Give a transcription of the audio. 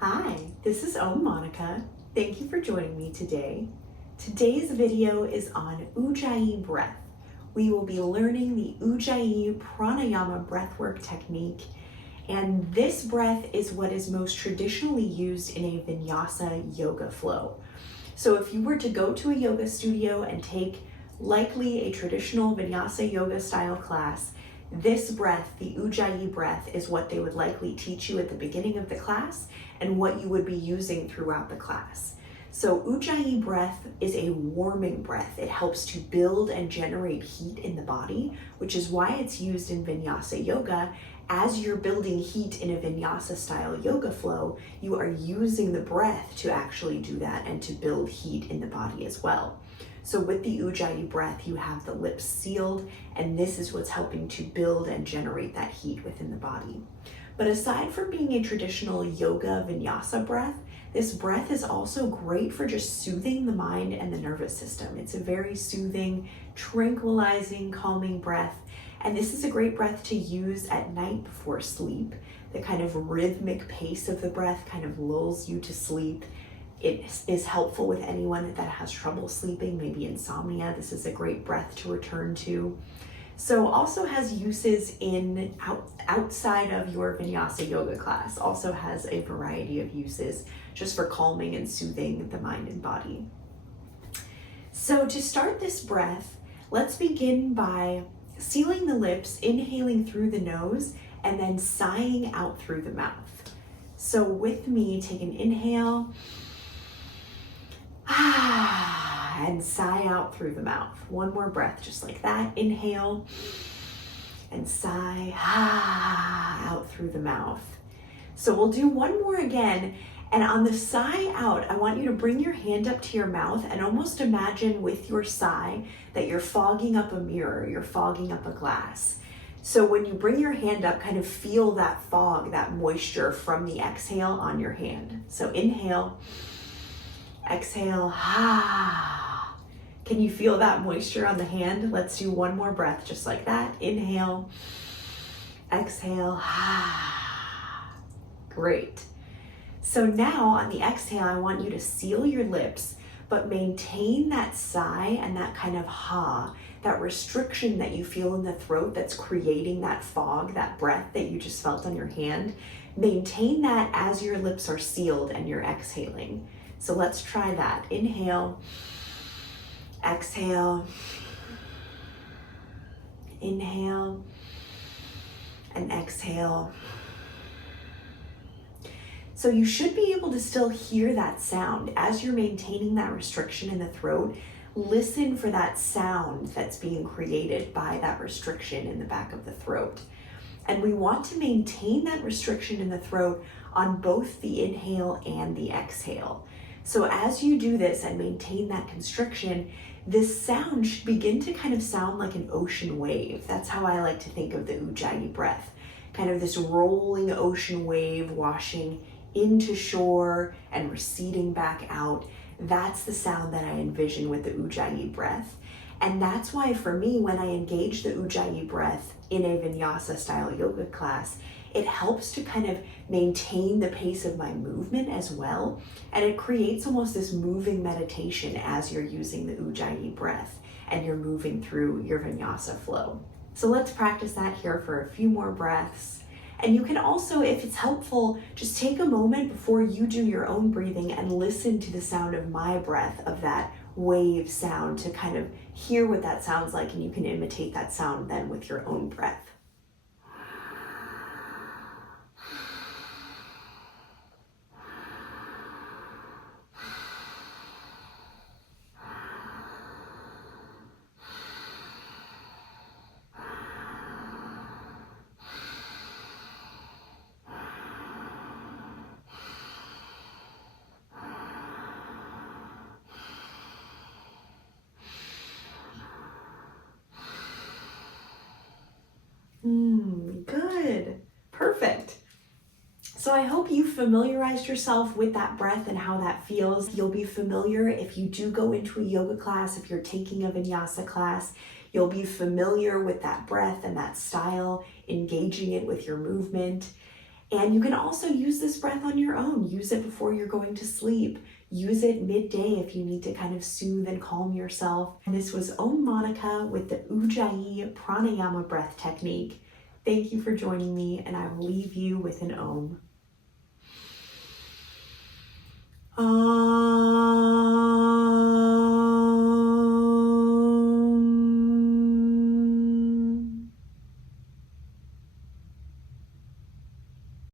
Hi, this is Monika. Thank you for joining me today. Today's video is on Ujjayi breath. We will be learning the Ujjayi Pranayama breathwork technique, and this breath is what is most traditionally used in a Vinyasa yoga flow. So if you were to go to a yoga studio and take likely a traditional Vinyasa yoga style class, this breath, the Ujjayi breath, is what they would likely teach you at the beginning of the class and what you would be using throughout the class. So Ujjayi breath is a warming breath. It helps to build and generate heat in the body, which is why it's used in Vinyasa yoga. As you're building heat in a Vinyasa style yoga flow, you are using the breath to actually do that and to build heat in the body as well. So with the Ujjayi breath, you have the lips sealed, and this is what's helping to build and generate that heat within the body. But aside from being a traditional yoga Vinyasa breath, this breath is also great for just soothing the mind and the nervous system. It's a very soothing, tranquilizing, calming breath. And this is a great breath to use at night before sleep. The kind of rhythmic pace of the breath kind of lulls you to sleep. It is helpful with anyone that has trouble sleeping, maybe insomnia. This is a great breath to return to. So also has uses in outside of your Vinyasa yoga class, also has a variety of uses just for calming and soothing the mind and body. So to start this breath, let's begin by sealing the lips, inhaling through the nose, and then sighing out through the mouth. So with me, take an inhale, and sigh out through the mouth. One more breath, just like that. Inhale and sigh out through the mouth. So we'll do one more again. And on the sigh out, I want you to bring your hand up to your mouth and almost imagine with your sigh that you're fogging up a mirror, you're fogging up a glass. So when you bring your hand up, kind of feel that fog, that moisture from the exhale on your hand. So inhale, exhale, Can you feel that moisture on the hand? Let's do one more breath, just like that. Inhale, exhale, Great. So now on the exhale, I want you to seal your lips, but maintain that sigh and that kind of that restriction that you feel in the throat that's creating that fog, that breath that you just felt on your hand. Maintain that as your lips are sealed and you're exhaling. So let's try that. Inhale, exhale, inhale, and exhale. So you should be able to still hear that sound as you're maintaining that restriction in the throat. Listen for that sound that's being created by that restriction in the back of the throat. And we want to maintain that restriction in the throat on both the inhale and the exhale. So as you do this and maintain that constriction, this sound should begin to kind of sound like an ocean wave. That's how I like to think of the Ujjayi breath. Kind of this rolling ocean wave washing into shore and receding back out. That's the sound that I envision with the Ujjayi breath. And that's why for me, when I engage the Ujjayi breath in a Vinyasa style yoga class, it helps to kind of maintain the pace of my movement as well. And it creates almost this moving meditation as you're using the Ujjayi breath and you're moving through your Vinyasa flow. So let's practice that here for a few more breaths. And you can also, if it's helpful, just take a moment before you do your own breathing and listen to the sound of my breath, of that wave sound, to kind of hear what that sounds like, and you can imitate that sound then with your own breath. Good. Perfect. So I hope you familiarized yourself with that breath and how that feels. You'll be familiar if you do go into a yoga class, if you're taking a Vinyasa class, you'll be familiar with that breath and that style, engaging it with your movement. And you can also use this breath on your own. Use it before you're going to sleep. Use it midday if you need to kind of soothe and calm yourself. And this was Monika with the Ujjayi Pranayama breath technique. Thank you for joining me, and I will leave you with an Om.